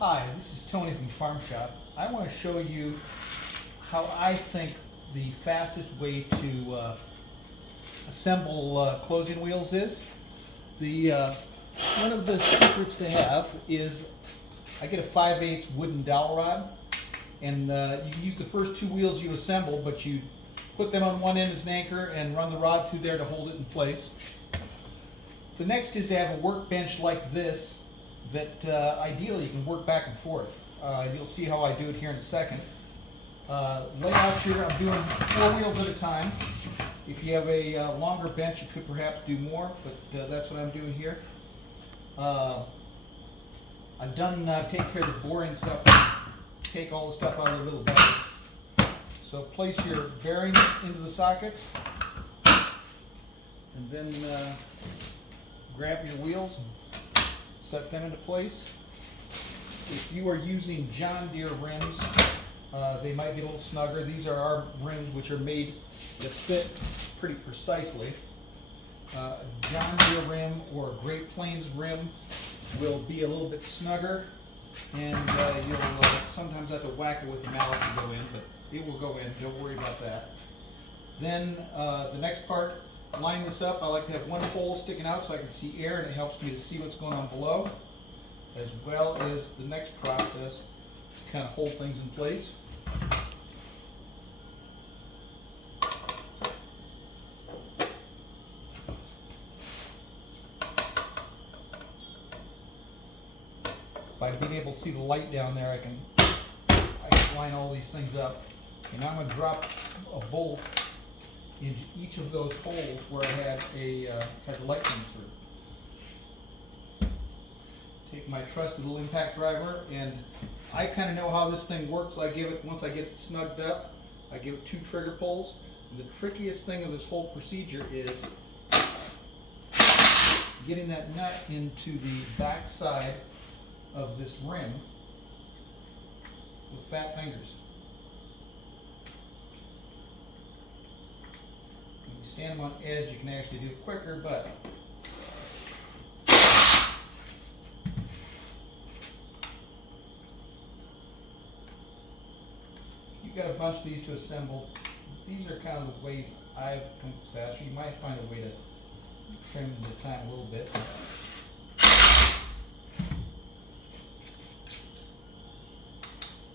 Hi, this is Tony from Farm Shop. I want to show you how I think the fastest way to assemble closing wheels is. One of the secrets to have is I get a 5/8 wooden dowel rod, and you can use the first two wheels you assemble, but you put them on one end as an anchor and run the rod through there to hold it in place. The next is to have a workbench like this that ideally you can work back and forth. You'll see how I do it here in a second. Layout here, I'm doing 4 wheels at a time. If you have a longer bench, you could perhaps do more, but that's what I'm doing here. I've taken care of the boring stuff, take all the stuff out of the little bags. So place your bearings into the sockets, and then grab your wheels and set them into place. If you are using John Deere rims, they might be a little snugger. These are our rims, which are made that fit pretty precisely. John Deere rim or Great Plains rim will be a little bit snugger, and you'll sometimes have to whack it with a mallet to go in, but it will go in. Don't worry about that. Then the next part, line this up. I like to have one hole sticking out so I can see air, and it helps me to see what's going on below, as well as the next process to kind of hold things in place. By being able to see the light down there, I can line all these things up. And I'm going to drop a bolt into each of those holes where I had the light coming through. Take my trusted little impact driver, and I kind of know how this thing works. Once I get it snugged up, I give it 2 trigger pulls. And the trickiest thing of this whole procedure is getting that nut into the back side of this rim with fat fingers. When you stand them on edge, you can actually do it quicker, but you've got a bunch of these to assemble. These are kind of the ways I've come faster. You might find a way to trim the time a little bit.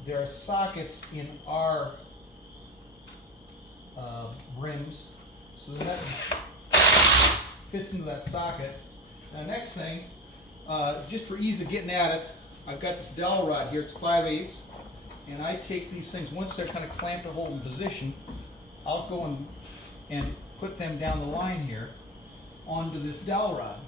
There are sockets in our rims, so that fits into that socket. Now, next thing, just for ease of getting at it, I've got this dowel rod here. It's 5/8, and I take these things once they're kind of clamped or hold in position. I'll go and put them down the line here onto this dowel rod.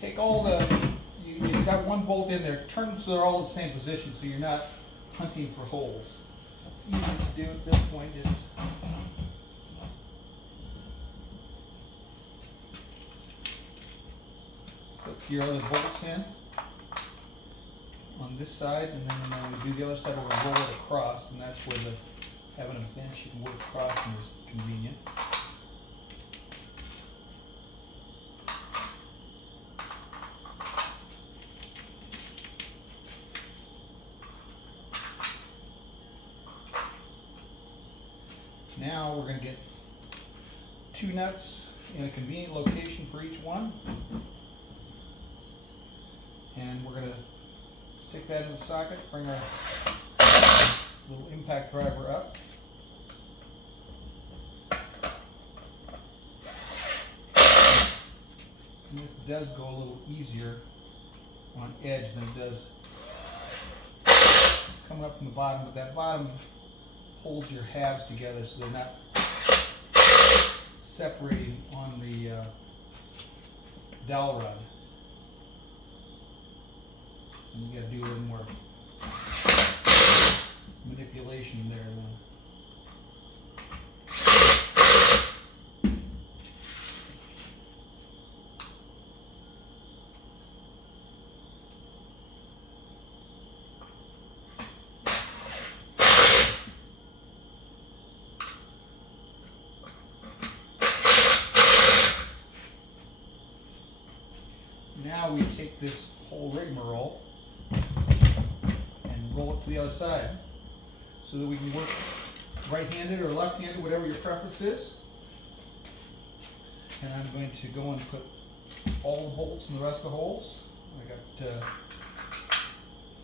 Take all you've got one bolt in there, turn them so they're all in the same position so you're not hunting for holes. It's easy to do at this point. Just put your other bolts in on this side, and then when we do the other side, we're going to roll it across, and that's where having a bench you can work across is convenient. Now we're going to get 2 nuts in a convenient location for each one, and we're going to stick that in the socket, bring our little impact driver up, and this does go a little easier on edge than it does coming up from the bottom, but that bottom holds your halves together so they're not separating on the dowel rod. And you got to do a little more manipulation there then. now we take this whole rigmarole and roll it to the other side so that we can work right-handed or left-handed, whatever your preference is. And I'm going to go and put all the bolts in the rest of the holes. I got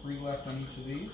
3 left on each of these.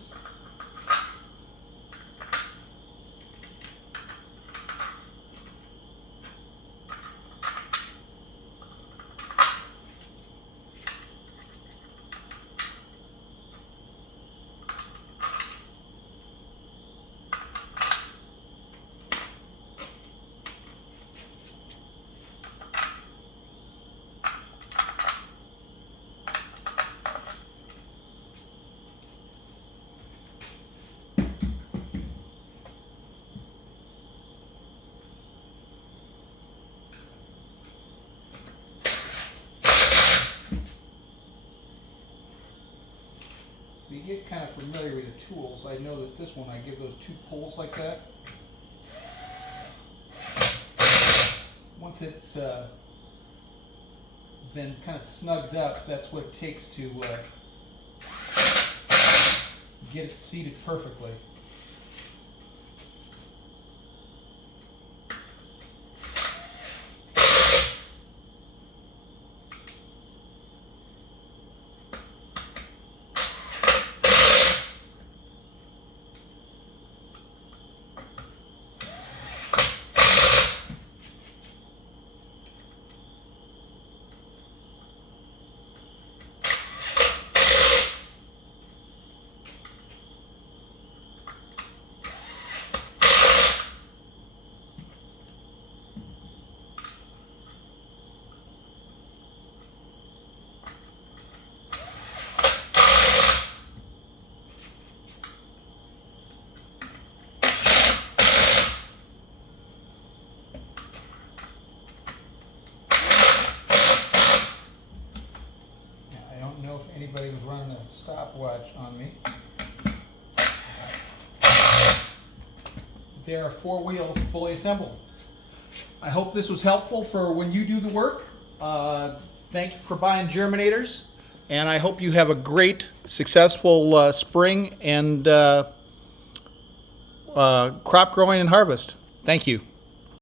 You get kind of familiar with the tools. I know that this one, I give those 2 pulls like that. Once it's been kind of snugged up, that's what it takes to get it seated perfectly. If anybody was running a stopwatch on me. There are 4 wheels fully assembled. I hope this was helpful for when you do the work. Thank you for buying Germinators, and I hope you have a great, successful spring and crop growing and harvest. Thank you.